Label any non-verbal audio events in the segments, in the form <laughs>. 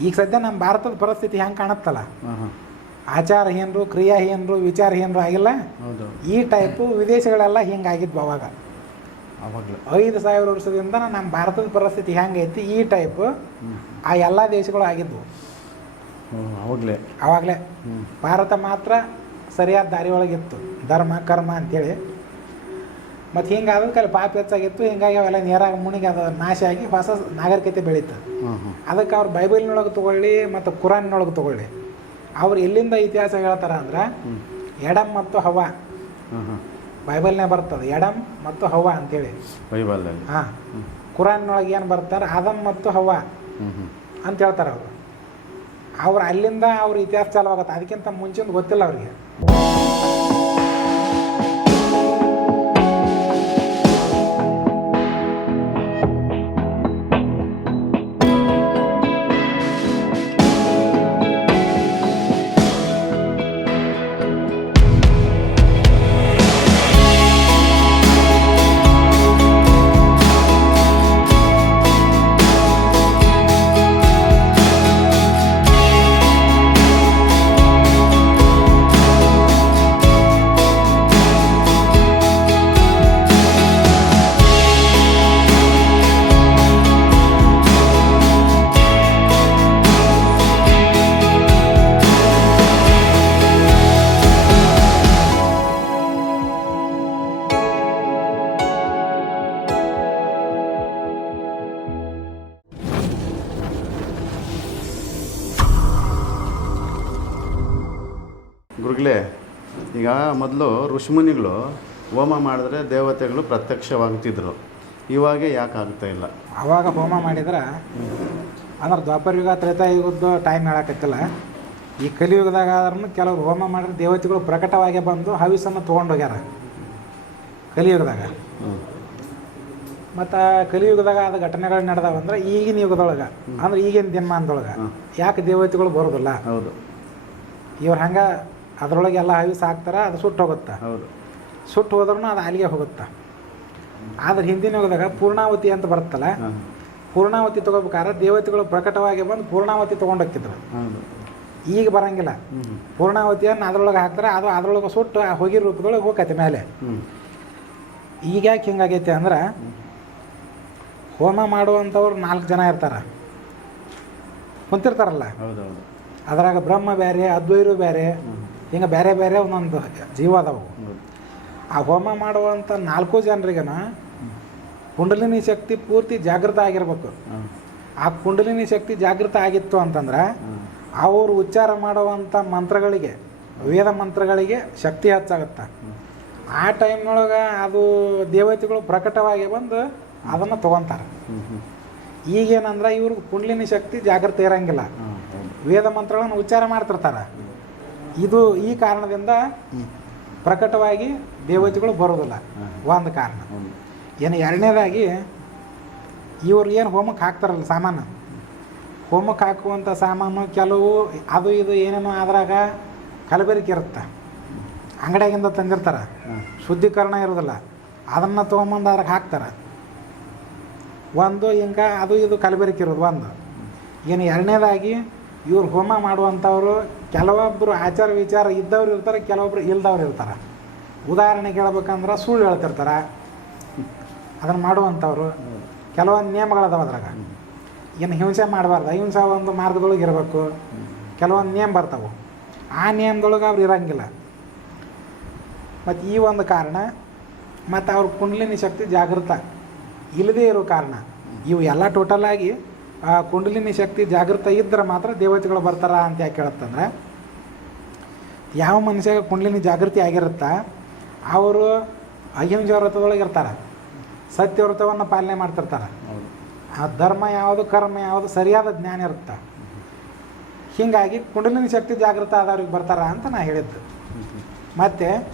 ಈಗ ಸದ್ಯ ನಮ್ಮ ಭಾರತದ ಪರಿಸ್ಥಿತಿ ಹೆಂಗೆ ಕಾಣತ್ತಲ್ಲ? ಆಚಾರ ಏನರು ಕ್ರಿಯಾ ಏನರು ವಿಚಾರ ಏನರು ಆಗಿಲ್ಲ? ಹೌದು. ಈ ಟೈಪು ವಿದೇಶಗಳೆಲ್ಲ ಹಿಂಗಾಗಿದ್ವು ಅವಾಗ. ಐದು ಸಾವಿರ ವರ್ಷದಿಂದ ನಮ್ಮ ಭಾರತದ ಪರಿಸ್ಥಿತಿ ಹೆಂಗೈತಿ ಈ ಟೈಪ್ ಆ ಎಲ್ಲ ದೇಶಗಳು ಆಗಿದ್ವು. ಅವಾಗಲೇ. ಆವಾಗಲೇ ಭಾರತ ಮಾತ್ರ ಸರಿಯಾದ ದಾರಿ ಒಳಗಿತ್ತು ಧರ್ಮ ಕರ್ಮ ಅಂತೇಳಿ. ಮತ್ತು ಹಿಂಗಾದ ಕಲೆ ಪಾಪ ಹೆಚ್ಚಾಗಿತ್ತು ಹಿಂಗಾಗಿ ಅವೆಲ್ಲ ನೇರಾಗಿ ಮುಣಿಗೆ ಅದು ನಾಶ ಆಗಿ ಹೊಸ ನಾಗರಿಕತೆ ಬೆಳೀತು. ಹಾಂ ಹಾಂ ಅದಕ್ಕೆ ಅವ್ರು ಬೈಬಲ್ನೊಳಗೆ ತಗೊಳ್ಳಿ ಮತ್ತು ಕುರಾನ್ನೊಳಗೆ ತಗೊಳ್ಳಿ. ಅವ್ರು ಎಲ್ಲಿಂದ ಇತಿಹಾಸ ಹೇಳ್ತಾರ ಅಂದ್ರೆ ಎಡಮ್ ಮತ್ತು ಹವ ಬೈಬಲ್ನೇ ಬರ್ತದೆ ಎಡಮ್ ಮತ್ತು ಹವ ಅಂತೇಳಿ. ಬೈಬಲ್ನಲ್ಲಿ. ಹಾಂ. ಕುರಾನ್ನೊಳಗೆ ಏನು ಬರ್ತಾರೆ ಆದಮ್ ಮತ್ತು ಹವ ಅಂತ ಹೇಳ್ತಾರೆ ಅವರು. ಅವ್ರು ಅಲ್ಲಿಂದ ಅವ್ರ ಇತಿಹಾಸ ಚಾಲುವಾಗತ್ತೆ ಅದಕ್ಕಿಂತ ಮುಂಚೆ ಗೊತ್ತಿಲ್ಲ ಅವ್ರಿಗೆ. ಮೊದಲು ಋಷಿಮುನಿಗಳು ಹೋಮ ಮಾಡಿದ್ರೆ ದೇವತೆಗಳು ಪ್ರತ್ಯಕ್ಷವಾಗ್ತಿದ್ರು. ಇವಾಗ ಯಾಕೆ ಆಗ್ತಾ ಇಲ್ಲ? ಅವಾಗ ಹೋಮ ಮಾಡಿದ್ರೆ ಅಂದ್ರೆ ದ್ವಾಪರ ಯುಗ ತ್ರೇತಾಯುಗದ್ದು ಟೈಮ್ ಹೇಳಕತ್ತಿಲ್ಲ. ಈ ಕಲಿಯುಗದಾಗ ಆದ್ರೂ ಕೆಲವ್ರು ಹೋಮ ಮಾಡಿದ್ರೆ ದೇವತೆಗಳು ಪ್ರಕಟವಾಗಿ ಬಂದು ಹವಿಸನ್ನು ತೊಗೊಂಡೋಗ್ಯಾರ ಕಲಿಯುಗದಾಗ. ಮತ್ತು ಕಲಿಯುಗದಾಗ ಆದ ಘಟನೆಗಳು ನಡೆದಾವ ಅಂದ್ರೆ ಈಗಿನ ಯುಗದೊಳಗೆ ಅಂದ್ರೆ ಈಗಿನ ದಿನಮಾನದೊಳಗೆ. ಯಾಕೆ ದೇವತೆಗಳು ಬರೋದಿಲ್ಲ? ಹೌದು. ಇವ್ರು ಹಂಗೆ ಅದ್ರೊಳಗೆ ಎಲ್ಲ ಹವಿಸ್ ಹಾಕ್ತಾರೆ ಅದು ಸುಟ್ಟು ಹೋಗುತ್ತೆ. ಹೌದು. ಸುಟ್ಟು ಹೋದ್ರೂ ಅದು ಅಲ್ಲಿಗೆ ಹೋಗುತ್ತೆ. ಆದ್ರೆ ಹಿಂದಿನ ಹೋಗಿದಾಗ ಪೂರ್ಣಾವತಿ ಅಂತ ಬರುತ್ತಲ್ಲ ಪೂರ್ಣಾವತಿ ತಗೋಬೇಕಾದ್ರೆ ದೇವತೆಗಳು ಪ್ರಕಟವಾಗಿ ಬಂದು ಪೂರ್ಣಾವತಿ ತೊಗೊಂಡೋಗ್ತಿದ್ರು ಈಗ ಬರಂಗಿಲ್ಲ. ಪೂರ್ಣಾವತಿಯನ್ನು ಅದ್ರೊಳಗೆ ಹಾಕ್ತಾರೆ ಅದು ಅದ್ರೊಳಗೆ ಸುಟ್ಟು ಆ ಹೋಗಿ ರೂಪದೊಳಗೆ ಹೋಗತ್ತೆ ಮೇಲೆ. ಈಗ ಯಾಕೆ ಹಿಂಗಾಗೈತೆ ಅಂದ್ರೆ ಹೋಮ ಮಾಡುವಂಥವ್ರು ನಾಲ್ಕು ಜನ ಇರ್ತಾರೆ. ಕುಂತಿರ್ತಾರಲ್ಲ. ಅದ್ರಾಗ ಬ್ರಹ್ಮ ಬೇರೆ ಅದ್ವೈರು ಬೇರೆ ಹಿಂಗೆ ಬೇರೆ ಬೇರೆ ಒಂದೊಂದು ಜೀವ ಅದಾವು. ಆ ಹೋಮ ಮಾಡುವಂಥ ನಾಲ್ಕು ಜನರಿಗನ ಕುಂಡಲಿನಿ ಶಕ್ತಿ ಪೂರ್ತಿ ಜಾಗೃತ ಆಗಿರ್ಬೇಕು. ಆ ಕುಂಡಲಿನಿ ಶಕ್ತಿ ಜಾಗೃತ ಆಗಿತ್ತು ಅಂತಂದ್ರೆ ಅವರು ಉಚ್ಚಾರ ಮಾಡುವಂಥ ಮಂತ್ರಗಳಿಗೆ ವೇದ ಮಂತ್ರಗಳಿಗೆ ಶಕ್ತಿ ಹೆಚ್ಚಾಗುತ್ತೆ. ಆ ಟೈಮ್ನೊಳಗೆ ಅದು ದೇವತೆಗಳು ಪ್ರಕಟವಾಗಿ ಬಂದು ಅದನ್ನು ತೊಗೊತಾರೆ. ಈಗೇನಂದ್ರೆ ಇವ್ರಿಗೆ ಕುಂಡಲಿನಿ ಶಕ್ತಿ ಜಾಗೃತಿ ಇರಂಗಿಲ್ಲ. ವೇದ ಮಂತ್ರಗಳನ್ನು ಉಚ್ಚಾರ ಮಾಡ್ತಿರ್ತಾರೆ. ಇದು ಈ ಕಾರಣದಿಂದ ಪ್ರಕಟವಾಗಿ ದೇವತೆಗಳು ಬರೋದಿಲ್ಲ ಒಂದು ಕಾರಣ. ಏನು ಎರಡನೇದಾಗಿ ಇವ್ರು ಏನು ಹೋಮಕ್ಕೆ ಹಾಕ್ತಾರಲ್ಲ ಸಾಮಾನು. ಹೋಮಕ್ಕೆ ಹಾಕುವಂಥ ಸಾಮಾನು ಕೆಲವು ಅದು ಇದು ಏನೇನೋ ಅದ್ರಾಗ ಕಲಬೆರಕೆ ಇರುತ್ತೆ. ಅಂಗಡಿಯಾಗಿಂದ ತಂದಿರ್ತಾರೆ. ಶುದ್ಧೀಕರಣ ಇರೋದಿಲ್ಲ. ಅದನ್ನು ತೊಗೊಂಬಂದು ಅದ್ರಾಗ ಹಾಕ್ತಾರೆ. ಒಂದು ಹಿಂಗೆ ಅದು ಇದು ಕಲಬೆರಕೆ ಇರೋದು ಒಂದು. ಏನು ಎರಡನೇದಾಗಿ ಇವ್ರು ಹೋಮ ಮಾಡುವಂಥವ್ರು ಕೆಲವೊಬ್ಬರು ಆಚಾರ ವಿಚಾರ ಇದ್ದವ್ರು ಇರ್ತಾರೆ, ಕೆಲವೊಬ್ರು ಇಲ್ದವ್ರು ಇರ್ತಾರೆ. ಉದಾಹರಣೆಗೆ ಹೇಳ್ಬೇಕಂದ್ರೆ ಸುಳ್ಳು ಹೇಳ್ತಿರ್ತಾರೆ. ಅದನ್ನು ಮಾಡುವಂಥವ್ರು. ಕೆಲವೊಂದು ನಿಯಮಗಳದಾವ ಅದ್ರಾಗ. ಏನು ಹಿಂಸೆ ಮಾಡಬಾರ್ದು. ಅಹಿಂಸೆ ಒಂದು ಮಾರ್ಗದೊಳಗೆ ಇರಬೇಕು. ಕೆಲವೊಂದು ನಿಯಮ ಬರ್ತಾವೆ. ಆ ನಿಯಮದೊಳಗೆ ಅವ್ರು ಇರಂಗಿಲ್ಲ. ಮತ್ತು ಈ ಒಂದು ಕಾರಣ, ಮತ್ತು ಅವ್ರ ಕುಂಡ್ಲಿನ ಶಕ್ತಿ ಜಾಗೃತ. ಇಲ್ಲದೇ ಇರೋ ಕಾರಣ. ಇವು ಎಲ್ಲ ಟೋಟಲಾಗಿ ಆ ಕುಂಡಲಿನಿ ಶಕ್ತಿ ಜಾಗೃತ ಇದ್ದರೆ ಮಾತ್ರ ದೇವತೆಗಳು ಬರ್ತಾರ ಅಂತ ಯಾಕೆ ಹೇಳುತ್ತಂದ್ರೆ, ಯಾವ ಮನುಷ್ಯಾಗ ಕುಂಡಲಿನಿ ಜಾಗೃತಿ ಆಗಿರುತ್ತಾ, ಅವರು ಅಹಿಂಸೆ ವ್ರತದೊಳಗೆ ಇರ್ತಾರೆ, ಸತ್ಯ ವ್ರತವನ್ನು ಪಾಲನೆ ಮಾಡ್ತಿರ್ತಾರೆ. ಆ ಧರ್ಮ ಯಾವುದು, ಕರ್ಮ ಯಾವುದು, ಸರಿಯಾದ ಜ್ಞಾನ ಇರುತ್ತೆ? ಹೀಗಾಗಿ ಕುಂಡಲಿನಿ ಶಕ್ತಿ ಜಾಗೃತ ಆದವ್ರಿಗೆ ಬರ್ತಾರ ಅಂತ ನಾ ಹೇಳಿದ್ದು. ಮತ್ತು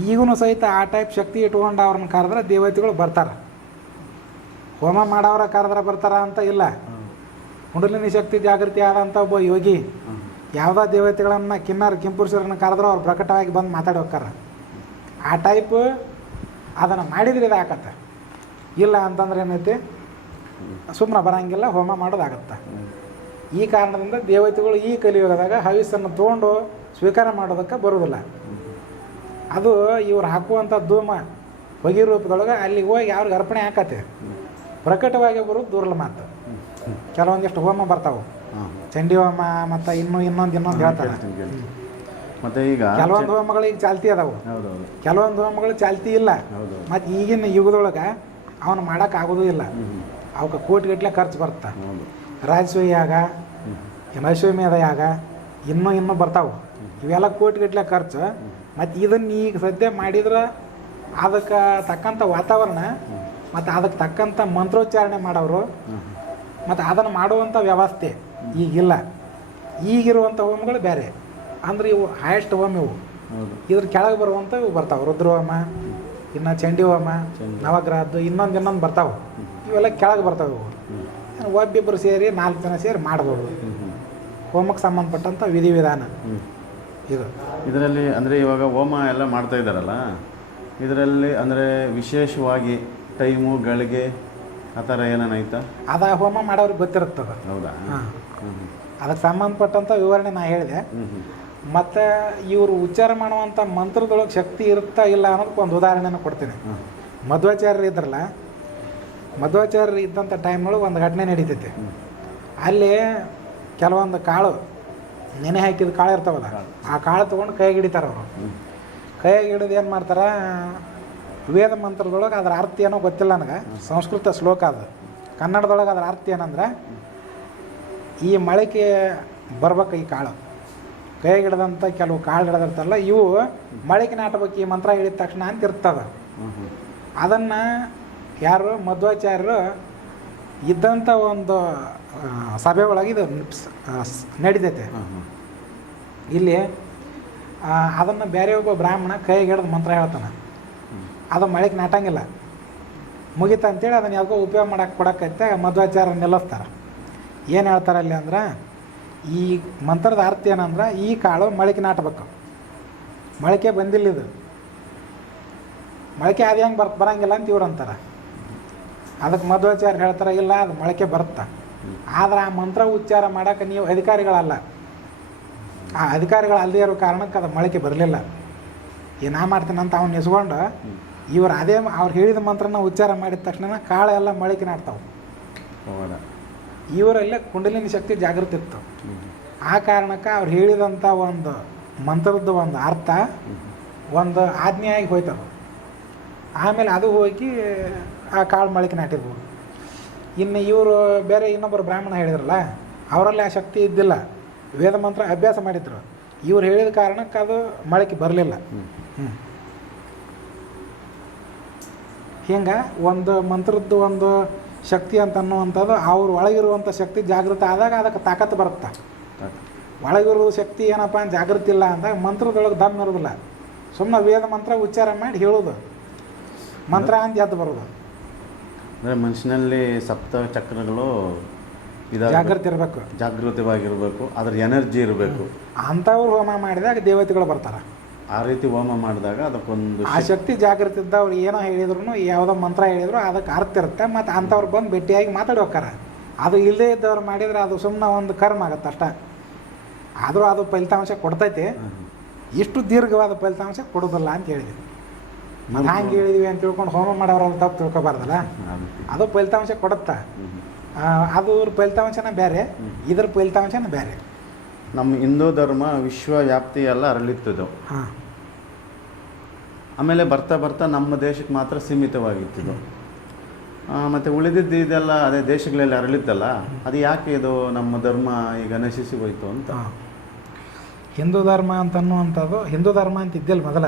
ಈಗೂ ಸಹಿತ ಆ ಟೈಪ್ ಶಕ್ತಿ ಇಟ್ಕೊಂಡು ಅವ್ರನ್ನ ಕರೆದ್ರೆ ದೇವತೆಗಳು ಬರ್ತಾರೆ. ಹೋಮ ಮಾಡೋರ ಕರೆದ್ರ ಬರ್ತಾರ ಅಂತ ಇಲ್ಲ. ಕುಂಡಲಿನಿ ಶಕ್ತಿ ಜಾಗೃತಿ ಆದಂಥ ಒಬ್ಬ ಯೋಗಿ ಯಾವುದೋ ದೇವತೆಗಳನ್ನು ಕಿನ್ನರ್ ಕಿಂಪುರುಷರನ್ನ ಕರೆದ್ರೆ ಅವ್ರು ಪ್ರಕಟವಾಗಿ ಬಂದು ಮಾತಾಡಿ ಆ ಟೈಪ್ ಅದನ್ನು ಮಾಡಿದ್ರೆ ಆಕತ್ತೆ. ಇಲ್ಲ ಅಂತಂದ್ರೆ ಏನೈತಿ? ಸುಮ್ಮನೆ ಬರಂಗಿಲ್ಲ, ಹೋಮ ಮಾಡೋದಾಗತ್ತೆ ಈ ಕಾರಣದಿಂದ ದೇವತೆಗಳು ಈ ಕಲಿಯುಗದಾಗ ಹವಿಸ್ಸನ್ನು ತೊಗೊಂಡು ಸ್ವೀಕಾರ ಮಾಡೋದಕ್ಕೆ ಬರೋದಿಲ್ಲ. ಅದು ಇವ್ರು ಹಾಕುವಂಥ ಧೂಮ, ಹೊಗೆ ರೂಪದೊಳಗೆ ಅಲ್ಲಿಗೆ ಹೋಗಿ ಅವ್ರಿಗೆ ಅರ್ಪಣೆ ಹಾಕತ್ತೆ ಪ್ರಕಟವಾಗಿ ಬರೋದು ದೂರಲ ಮಾತು ಕೆಲವೊಂದಿಷ್ಟು ಹೋಮ ಬರ್ತಾವೆ. ಚಂಡಿ ಹೋಮ ಮತ್ತು ಇನ್ನೂ ಇನ್ನೊಂದು ಇನ್ನೊಂದು ಹೇಳ್ತಾರೆ. ಮತ್ತೆ ಈಗ ಕೆಲವೊಂದು ಹೋಮಗಳು ಈಗ ಚಾಲ್ತಿ ಅದಾವು. ಕೆಲವೊಂದು ಹೋಮಗಳು ಚಾಲ್ತಿ ಇಲ್ಲ. ಮತ್ತು ಈಗಿನ ಯುಗದೊಳಗೆ ಅವನು ಆಗೋದೂ ಇಲ್ಲ. ಅವಕ್ಕೆ ಕೋಟಿಗಟ್ಟಲೆ ಖರ್ಚು ಬರುತ್ತೆ? ಆಗ ರಾಜಸೂಯಾಗ ಮೇದ ನೈಶ್ವಮ್ಯದಯಾಗ ಇನ್ನೂ ಇನ್ನೂ ಬರ್ತಾವೆ. ಇವೆಲ್ಲ ಕೋಟಿಗಟ್ಟಲೆ ಖರ್ಚು. ಮತ್ತು ಇದನ್ನು ಈಗ ಸದ್ಯ ಮಾಡಿದ್ರೆ ಅದಕ್ಕೆ ತಕ್ಕಂಥ ವಾತಾವರಣ ಮತ್ತು ಅದಕ್ಕೆ ತಕ್ಕಂಥ ಮಂತ್ರೋಚ್ಚಾರಣೆ ಮಾಡೋರು ಮತ್ತು ಅದನ್ನು ಮಾಡುವಂಥ ವ್ಯವಸ್ಥೆ ಈಗಿಲ್ಲ. ಈಗಿರುವಂಥ ಹೋಮಗಳು ಬೇರೆ. ಅಂದ್ರೆ ಇವು ಹೈಯೆಸ್ಟ್ ಹೋಮ್ ಇವು. ಇದ್ರ ಕೆಳಗೆ ಬರುವಂಥ ಇವು ಬರ್ತಾವೆ. ರುದ್ರಹೋಮ ಇನ್ನು ಚಂಡಿ. ಹೋಮ ನವಗ್ರಹದ್ದು ಇನ್ನೊಂದು ಇನ್ನೊಂದು ಬರ್ತಾವೆ. ಇವೆಲ್ಲ ಕೆಳಗೆ ಬರ್ತಾವೆ ಇವು. ಒಬ್ಬಿಬ್ಬರು ಸೇರಿ ನಾಲ್ಕು ಜನ ಸೇರಿ ಮಾಡ್ಬೋದು. ಹೋಮಕ್ಕೆ ಸಂಬಂಧಪಟ್ಟಂಥ ವಿಧಿವಿಧಾನ. ಇದು. ಇದರಲ್ಲಿ ಅಂದರೆ ಇವಾಗ ಹೋಮ ಎಲ್ಲ ಮಾಡ್ತಾ ಇದ್ದಾರಲ್ಲ? ಇದರಲ್ಲಿ ಅಂದರೆ ವಿಶೇಷವಾಗಿ ಟೈಮು ಗಳಿಗೆ ಆ ಥರ ಏನೇನಾಯ್ತಾ ಅದ ಹೋಮ ಮಾಡೋರಿಗೆ ಗೊತ್ತಿರುತ್ತದ. ಹೌದಾ? ಹಾಂ. ಅದಕ್ಕೆ ಸಂಬಂಧಪಟ್ಟಂಥ ವಿವರಣೆ ನಾ ಹೇಳಿದೆ. ಮತ್ತು ಇವರು ಉಚ್ಚಾರ ಮಾಡುವಂಥ ಮಂತ್ರದೊಳಗೆ ಶಕ್ತಿ ಇರುತ್ತಾ ಇಲ್ಲ ಅನ್ನೋದಕ್ಕೆ ಒಂದು ಉದಾಹರಣೆನ ಕೊಡ್ತೀನಿ. ಮಧ್ವಾಚಾರ್ಯರು ಇದ್ರಲ್ಲ ಮಧ್ವಾಚಾರ್ಯರು ಇದ್ದಂಥ ಟೈಮ್ನೊಳಗೆ ಒಂದು ಘಟನೆ ನಡೀತೈತೆ. ಅಲ್ಲಿ ಕೆಲವೊಂದು ಕಾಳು ನೆನೆ ಹಾಕಿದ ಕಾಳು ಇರ್ತಾವಲ್ಲ ಆ ಕಾಳು ತೊಗೊಂಡು ಕೈಗೆ ಹಿಡಿತಾರೆ ಅವರು. ಕೈಯಾಗಿ ಹಿಡಿದು ಏನು ಮಾಡ್ತಾರೆ ವೇದ ಮಂತ್ರದೊಳಗೆ ಅದರ ಅರ್ಥ ಏನೋ ಗೊತ್ತಿಲ್ಲ ನನಗೆ. ಸಂಸ್ಕೃತ ಶ್ಲೋಕ ಅದು. ಕನ್ನಡದೊಳಗೆ ಅದರ ಅರ್ಥ ಏನಂದ್ರೆ, ಈ ಮಳಿಕೆ ಬರ್ಬೇಕು ಈ ಕಾಳು. ಕೈಗೆ ಹಿಡ್ದಂಥ ಕೆಲವು ಕಾಳು ಹಿಡ್ದಿರ್ತಲ್ಲ ಇವು ಮಳಿಕೆ ನಾಟಬೇಕು ಈ ಮಂತ್ರ ಹಿಡಿದ ತಕ್ಷಣ ಅಂತ ಇರ್ತದೆ. ಅದನ್ನು ಯಾರು ಮಧ್ವಾಚಾರ್ಯರು ಇದ್ದಂಥ ಒಂದು ಸಭೆ ಒಳಗೆ ಇದು ನಡೀತೈತೆ. ಇಲ್ಲಿ ಅದನ್ನು ಬೇರೆ ಒಬ್ಬ ಬ್ರಾಹ್ಮಣ ಕೈಗೆ ಹಿಡಿದು ಮಂತ್ರ ಹೇಳ್ತಾನೆ. ಅದು ಮಳೆಗೆ ನಾಟಂಗಿಲ್ಲ. ಮುಗಿತ ಅಂತೇಳಿ ಅದನ್ನು ಯಾವುದೋ ಉಪಯೋಗ ಮಾಡೋಕೆ ಕೊಡಕ್ಕೈತೆ ಮಧ್ವಾಚಾರ ನಿಲ್ಲಿಸ್ತಾರೆ ಏನು ಹೇಳ್ತಾರೆ ಅಲ್ಲಿ ಅಂದ್ರೆ, ಈ ಮಂತ್ರದ ಅರ್ಥ ಏನಂದ್ರೆ, ಈ ಕಾಳು ಮೊಳಕೆ ನಾಟಬೇಕು. ಮೊಳಕೆ ಬಂದಿಲ್ಲ ಇದು. ಮೊಳಕೆ ಅದು ಹೆಂಗೆ ಬರ್, ಬರಂಗಿಲ್ಲ ಅಂತ ಇವ್ರು ಅಂತಾರೆ. ಅದಕ್ಕೆ ಮಧ್ವಾಚಾರ್ಯ ಹೇಳ್ತಾರೆ, ಇಲ್ಲ, ಅದು ಮೊಳಕೆ ಬರುತ್ತೆ. ಆದ್ರೆ ಆ ಮಂತ್ರ ಉಚ್ಚಾರ ಮಾಡೋಕೆ ನೀವು ಅಧಿಕಾರಿಗಳಲ್ಲ. ಆ ಅಧಿಕಾರಿಗಳು ಅಲ್ಲದೇ ಇರೋ ಕಾರಣಕ್ಕೆ ಅದು ಮೊಳಕೆ ಬರಲಿಲ್ಲ. ಏ ನಾ ಮಾಡ್ತೀನಂತ ಅವ್ನು ನಿಸ್ಕೊಂಡು ಇವ್ರು ಅದೇ ಅವ್ರು ಹೇಳಿದ ಮಂತ್ರನ ಉಚ್ಚಾರ ಮಾಡಿದ ತಕ್ಷಣ ಕಾಳೆಲ್ಲ ಎಲ್ಲ ಮೊಳಕೆ ನಾಡ್ತಾವೆ ಇವರೆಲ್ಲ ಕುಂಡಲಿನ ಶಕ್ತಿ ಜಾಗೃತಿ ಇತ್ತು ಆ ಕಾರಣಕ್ಕೆ ಅವ್ರು ಹೇಳಿದಂಥ ಒಂದು ಮಂತ್ರದ ಒಂದು ಅರ್ಥ ಒಂದು ಆಜ್ಞೆಯಾಗಿ ಹೋಯ್ತದು. ಆಮೇಲೆ ಅದು ಹೋಗಿ ಆ ಕಾಳು ಮೊಳಕೆ ನಾಟಿರ್ಬೋದು. ಇನ್ನು ಇವರು ಬೇರೆ ಇನ್ನೊಬ್ಬರು ಬ್ರಾಹ್ಮಣ ಹೇಳಿದ್ರಲ್ಲ ಅವರಲ್ಲಿ ಆ ಶಕ್ತಿ ಇದ್ದಿಲ್ಲ. ವೇದ ಮಂತ್ರ ಅಭ್ಯಾಸ ಮಾಡಿದ್ರು. ಇವ್ರು ಹೇಳಿದ ಕಾರಣಕ್ಕೆ ಅದು ಮೊಳಕೆ ಬರಲಿಲ್ಲ. ಹ್ಞೂ ಹ್ಞೂ ಹಿಂಗೆ? ಒಂದು ಮಂತ್ರದ್ದು ಒಂದು ಶಕ್ತಿ ಅಂತ ಅನ್ನುವಂಥದ್ದು ಅವ್ರ ಒಳಗಿರುವಂಥ ಶಕ್ತಿ ಜಾಗೃತ ಆದಾಗ ಅದಕ್ಕೆ ತಾಕತ್ತು ಬರುತ್ತೆ. ಒಳಗಿರುವ ಒಳಗಿರೋ ಶಕ್ತಿ ಏನಪ್ಪ ಅಂತ ಜಾಗೃತಿ ಇಲ್ಲ ಅಂದಾಗ ಮಂತ್ರದೊಳಗೆ ದಮ್ ಇರೋದಿಲ್ಲ. ಸುಮ್ಮನೆ ವೇದ ಮಂತ್ರ ಉಚ್ಚಾರ ಮಾಡಿ ಹೇಳೋದು. ಮಂತ್ರ ಅಂತ ಎದ್ದು ಬರೋದು. ಅಂದರೆ ಮನುಷ್ಯನಲ್ಲಿ ಸಪ್ತ ಚಕ್ರಗಳು ಇದು ಜಾಗೃತಿ ಇರಬೇಕು. ಜಾಗೃತವಾಗಿರಬೇಕು. ಅದ್ರ ಎನರ್ಜಿ ಇರಬೇಕು. ಅಂಥವ್ರು ಹೋಮ ಮಾಡಿದಾಗ ದೇವತೆಗಳು ಬರ್ತಾರೆ. ಆ ರೀತಿ ಹೋಮ ಮಾಡಿದಾಗ ಅದಕ್ಕೊಂದು ಆ ಶಕ್ತಿ ಜಾಗೃತಿ ಇದ್ದವ್ರು ಏನೋ ಹೇಳಿದ್ರು ಯಾವುದೋ ಮಂತ್ರ ಹೇಳಿದ್ರು ಅದಕ್ಕೆ ಅರ್ಥ ಇರುತ್ತೆ. ಮತ್ತು ಅಂಥವ್ರು ಬಂದು ಭೇಟಿಯಾಗಿ ಮಾತಾಡಿ ಹೋಗ್ತಾರೆ ಅದು ಇಲ್ಲದೇ ಇದ್ದವ್ರು ಮಾಡಿದ್ರೆ ಅದು ಸುಮ್ಮನೆ ಒಂದು ಕರ್ಮ ಆಗುತ್ತೆ ಅಷ್ಟೇ. ಆದರೂ ಅದು ಫಲಿತಾಂಶ ಕೊಡ್ತೈತಿ. ಇಷ್ಟು ದೀರ್ಘವಾದ ಫಲಿತಾಂಶ ಕೊಡೋದಿಲ್ಲ ಅಂತ ಹೇಳಿದ್ವಿ. ಮತ್ತು ಹಂಗೆ ಹೇಳಿದ್ವಿ ಅಂತ ತಿಳ್ಕೊಂಡು ಹೋಮ ಮಾಡೋರು ತಪ್ಪು ತಿಳ್ಕೊಬಾರ್ದಲ್ಲ? ಅದು ಫಲಿತಾಂಶ ಕೊಡುತ್ತಾ? ಅದು ಅದು ಫಲಿತಾಂಶನ ಬೇರೆ ಇದ್ರ ಫಲಿತಾಂಶನ ಬೇರೆ ನಮ್ಮ ಹಿಂದೂ ಧರ್ಮ ವಿಶ್ವವ್ಯಾಪ್ತಿ ಎಲ್ಲ ಹರಳಿತ್ತಿದ್ದು ಹಾಂ. ಆಮೇಲೆ ಬರ್ತಾ ಬರ್ತಾ ನಮ್ಮ ದೇಶಕ್ಕೆ ಮಾತ್ರ ಸೀಮಿತವಾಗಿತ್ತಿದ್ದು ಮತ್ತು ಉಳಿದಿದ್ದು ಇದೆಲ್ಲ ಅದೇ ದೇಶಗಳಲ್ಲಿ ಅರಳಿದ್ದಲ್ಲ ಅದು ಯಾಕೆ ಇದು ನಮ್ಮ ಧರ್ಮ ಈಗ ನಶಿಸಿ ಹೋಯಿತು ಅಂತ? ಹಿಂದೂ ಧರ್ಮ ಅಂತ ಅನ್ನುವಂಥದ್ದು ಹಿಂದೂ ಧರ್ಮ ಅಂತ ಇದ್ದಿಲ್ಲ ಮೊದಲ.